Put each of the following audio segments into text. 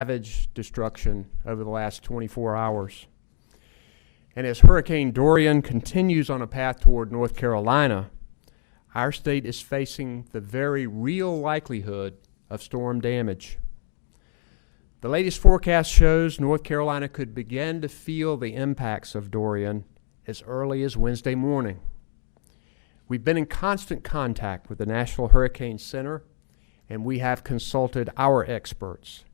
savage destruction over the last 24 hours. And as Hurricane Dorian continues on a path toward North Carolina, our state is facing the very real likelihood of storm damage. The latest forecast shows North Carolina could begin to feel the impacts of Dorian as early as Wednesday morning. We've been in constant contact with the National Hurricane Center, and we have consulted our experts.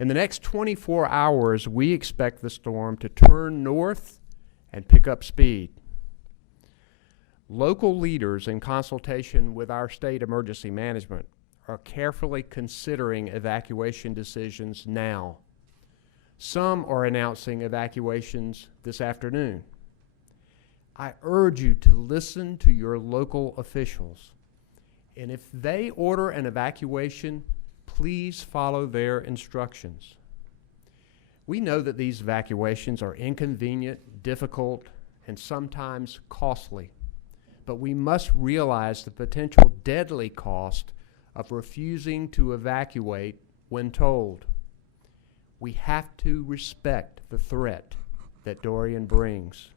In the next 24 hours, we expect the storm to turn north and pick up speed. Local leaders, in consultation with our state emergency management, are carefully considering evacuation decisions now. Some are announcing evacuations this afternoon. I urge you to listen to your local officials, and if they order an evacuation, please follow their instructions. We know that these evacuations are inconvenient, difficult, and sometimes costly, but we must realize the potential deadly cost of refusing to evacuate when told. We have to respect the threat that Dorian brings.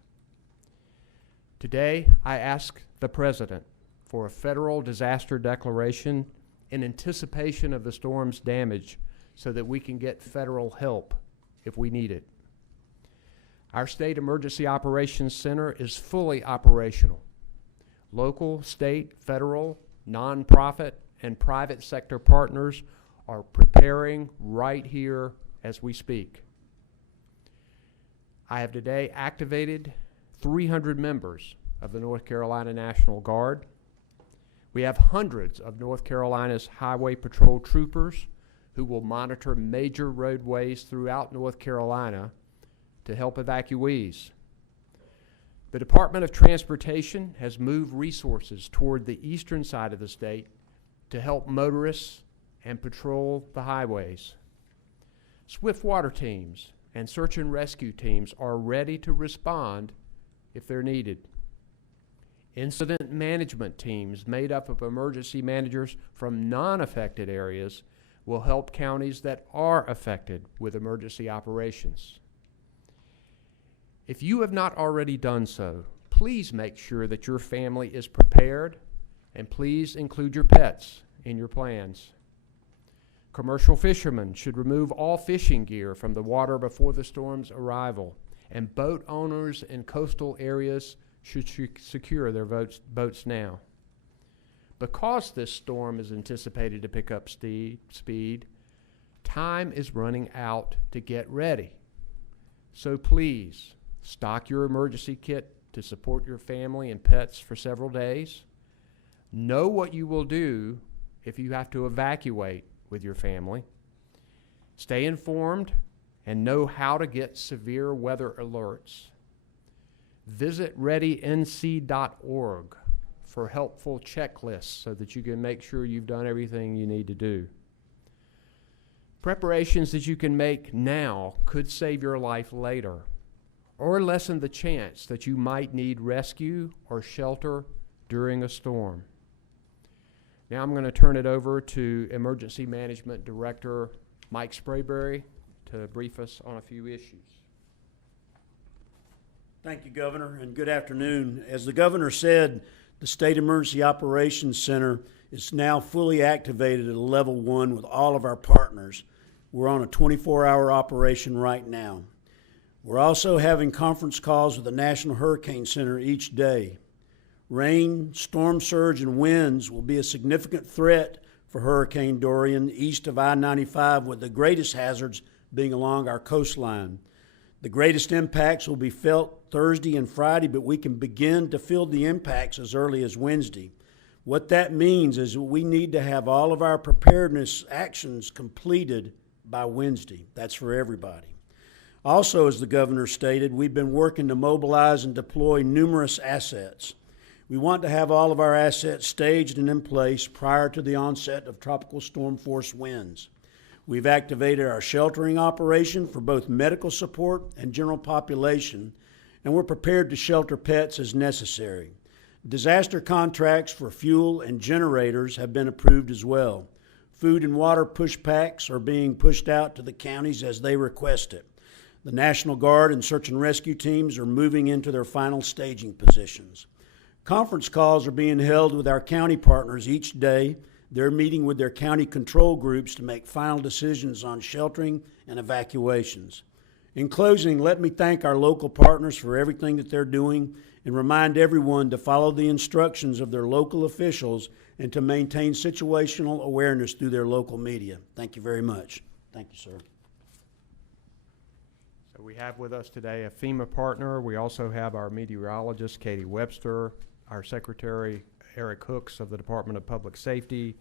Today, I ask the President for a federal disaster declaration in anticipation of the storm's damage so that we can get federal help if we need it. Our State Emergency Operations Center is fully operational. Local, state, federal, nonprofit, and private sector partners are preparing right here as we speak. I have today activated 300 members of the North Carolina National Guard. We have hundreds of North Carolina's Highway Patrol troopers who will monitor major roadways throughout North Carolina to help evacuees. The Department of Transportation has moved resources toward the eastern side of the state to help motorists and patrol the highways. Swift water teams and search and rescue teams are ready to respond if they're needed. Incident management teams made up of emergency managers from non-affected areas will help counties that are affected with emergency operations. If you have not already done so, please make sure that your family is prepared, and please include your pets in your plans. Commercial fishermen should remove all fishing gear from the water before the storm's arrival, and boat owners in coastal areas should secure their boats now. Because this storm is anticipated to pick up speed, time is running out to get ready. So please, stock your emergency kit to support your family and pets for several days. Know what you will do if you have to evacuate with your family. Stay informed and know how to get severe weather alerts. Visit readync.org for helpful checklists so that you can make sure you've done everything you need to do. Preparations that you can make now could save your life later or lessen the chance that you might need rescue or shelter during a storm. Now I'm going to turn it over to Emergency Management Director Mike Sprayberry to brief us on a few issues. Thank you, Governor, and good afternoon. As the Governor said, the State Emergency Operations Center is now fully activated at a level 1 with all of our partners. We're on a 24-hour operation right now. We're also having conference calls with the National Hurricane Center each day. Rain, storm surge, and winds will be a significant threat for Hurricane Dorian east of I-95, with the greatest hazards being along our coastline. The greatest impacts will be felt Thursday and Friday, but we can begin to feel the impacts as early as Wednesday. What that means is that we need to have all of our preparedness actions completed by Wednesday. That's for everybody. Also, as the Governor stated, we've been working to mobilize and deploy numerous assets. We want to have all of our assets staged and in place prior to the onset of tropical storm force winds. We've activated our sheltering operation for both medical support and general population, and we're prepared to shelter pets as necessary. Disaster contracts for fuel and generators have been approved as well. Food and water push packs are being pushed out to the counties as they request it. The National Guard and search and rescue teams are moving into their final staging positions. Conference calls are being held with our county partners each day. They're meeting with their county control groups to make final decisions on sheltering and evacuations. In closing, let me thank our local partners for everything that they're doing and remind everyone to follow the instructions of their local officials and to maintain situational awareness through their local media. Thank you very much. Thank you, sir. So we have with us today a FEMA partner. We also have our meteorologist, Katie Webster, our secretary, Eric Hooks of the Department of Public Safety,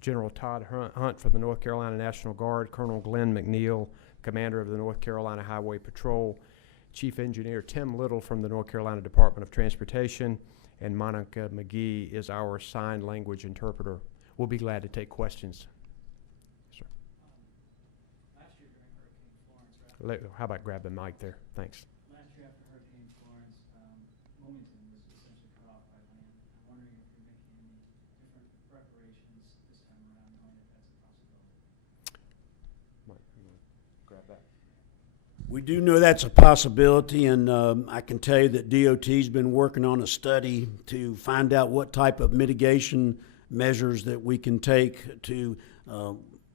General Todd Hunt from the North Carolina National Guard, Colonel Glenn McNeil, commander of the North Carolina Highway Patrol, Chief Engineer Tim Little from the North Carolina Department of Transportation, and Monica McGee is our sign language interpreter. We'll be glad to take questions. Sir. Last year during Hurricane Florence, right? How about grab the mic there? Thanks. Last year after Hurricane Florence, Wilmington was essentially cut off by land. I'm wondering if you're making any different preparations this time around, knowing that that's a possibility. Mike, you wanna grab that? We do know that's a possibility, and I can tell you that DOT's been working on a study to find out what type of mitigation measures that we can take to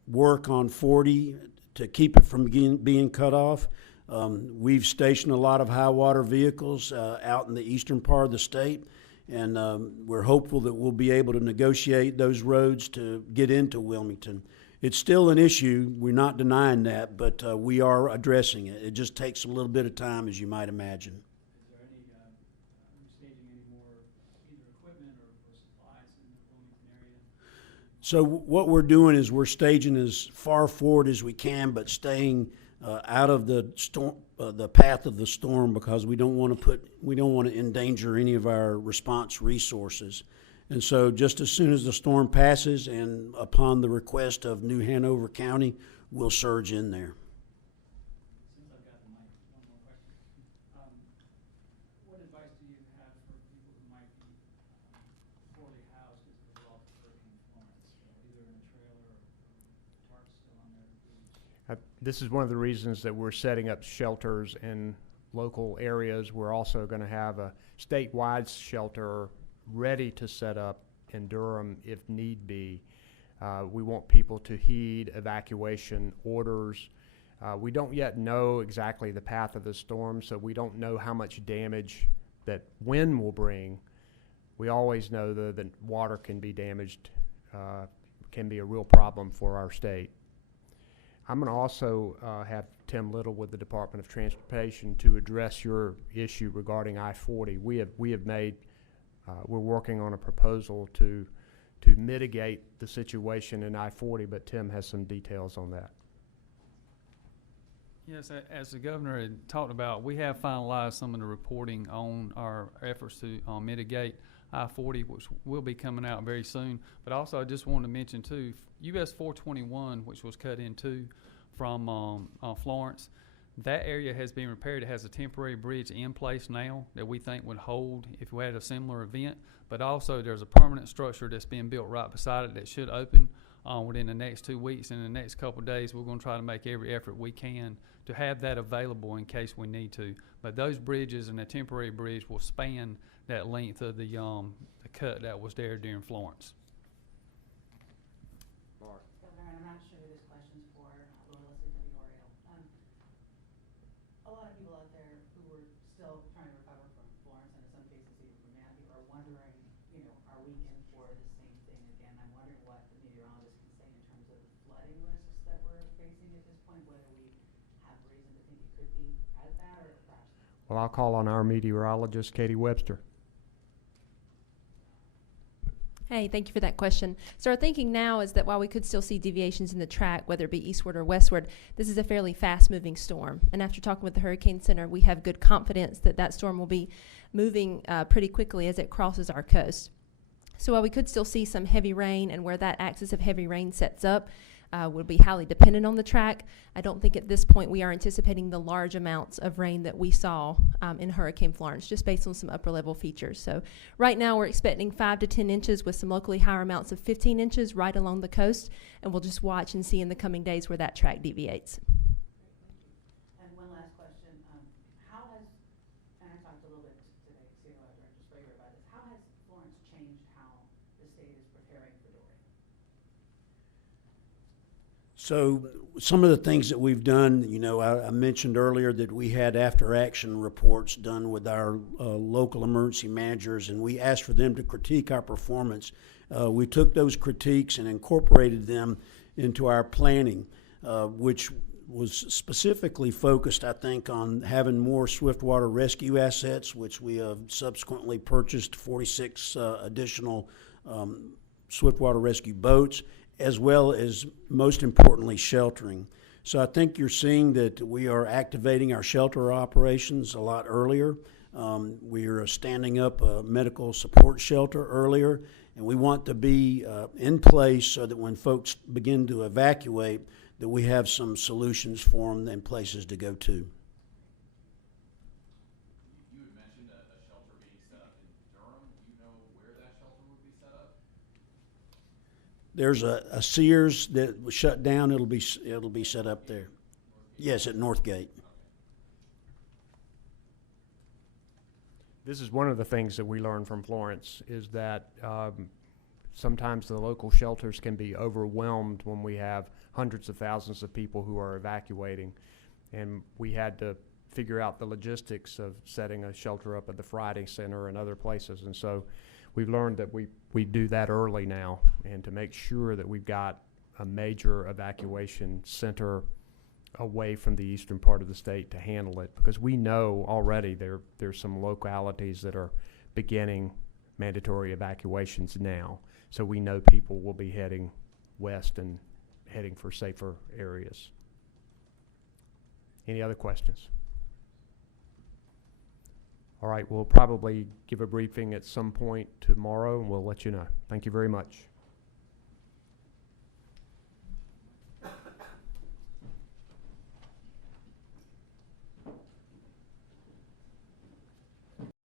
work on 40 to keep it from being cut off. We've stationed a lot of high water vehicles out in the eastern part of the state, and we're hopeful that we'll be able to negotiate those roads to get into Wilmington. It's still an issue. We're not denying that, but we are addressing it. It just takes a little bit of time, as you might imagine. Is there any, are you staging any more either equipment or supplies in the Wilmington area? So what we're doing is we're staging as far forward as we can, but staying out of the storm, the path of the storm, because we don't want to endanger any of our response resources. And so just as soon as the storm passes and upon the request of New Hanover County, we'll surge in there. Since I've got the mic, one more question. What advice do you have for people who might be poorly housed as a result of Hurricane Florence, either in a trailer or tarps still on their roofs? This is one of the reasons that we're setting up shelters in local areas. We're also going to have a statewide shelter ready to set up in Durham if need be. We want people to heed evacuation orders. We don't yet know exactly the path of the storm, so we don't know how much damage that wind will bring. We always know, though, that water can be damaged, can be a real problem for our state. I'm going to also have Tim Little with the Department of Transportation to address your issue regarding I-40. We have made we're working on a proposal to mitigate the situation in I-40, but Tim has some details on that. Yes, as the governor had talked about, we have finalized some of the reporting on our efforts to mitigate I-40, which will be coming out very soon. But also, I just wanted to mention too, US 421, which was cut in two from Florence, that area has been repaired. It has a temporary bridge in place now that we think would hold if we had a similar event. But also, there's a permanent structure that's being built right beside it that should open within the next 2 weeks. In the next couple of days, we're going to try to make every effort we can to have that available in case we need to. But those bridges and the temporary bridge will span that length of the cut that was there during Florence. Governor, I'm not sure who this question's for, Melissa Dorian. A lot of people out there who are still trying to recover from Florence, and in some cases even from Matthew, are wondering, are we in for the same thing again? I'm wondering what the meteorologist can say in terms of the flooding risks that we're facing at this point, whether we have reason to think it could be as bad or perhaps not. Well, I'll call on our meteorologist, Katie Webster. Hey, thank you for that question. So our thinking now is that while we could still see deviations in the track, whether it be eastward or westward, this is a fairly fast-moving storm. And after talking with the Hurricane Center, we have good confidence that that storm will be moving pretty quickly as it crosses our coast. So while we could still see some heavy rain, and where that axis of heavy rain sets up, will be highly dependent on the track. I don't think at this point we are anticipating the large amounts of rain that we saw in Hurricane Florence, just based on some upper level features. So right now we're expecting 5 to 10 inches with some locally higher amounts of 15 inches right along the coast, and we'll just watch and see in the coming days where that track deviates. And one last question, how has, and I talked a little bit today, COO Director Sprague about this, how has Florence changed how the state is preparing for Dorian? So some of the things that we've done, I mentioned earlier that we had after-action reports done with our local emergency managers, and we asked for them to critique our performance. We took those critiques and incorporated them into our planning, which was specifically focused, I think, on having more swiftwater rescue assets, which we have subsequently purchased 46 additional swiftwater rescue boats, as well as, most importantly, sheltering. So I think you're seeing that we are activating our shelter operations a lot earlier. We are standing up a medical support shelter earlier, and we want to be in place so that when folks begin to evacuate, that we have some solutions for them and places to go to. You had mentioned a shelter being set up in Durham. Do you know where that shelter would be set up? There's a Sears that was shut down. It'll be set up there. Yes, at Northgate. This is one of the things that we learned from Florence, is that sometimes the local shelters can be overwhelmed when we have hundreds of thousands of people who are evacuating. And we had to figure out the logistics of setting a shelter up at the Friday Center and other places. And so we've learned that we do that early now, and to make sure that we've got a major evacuation center away from the eastern part of the state to handle it, because we know already there's some localities that are beginning mandatory evacuations now. So we know people will be heading west and heading for safer areas. Any other questions? All right, we'll probably give a briefing at some point tomorrow, and we'll let you know. Thank you very much.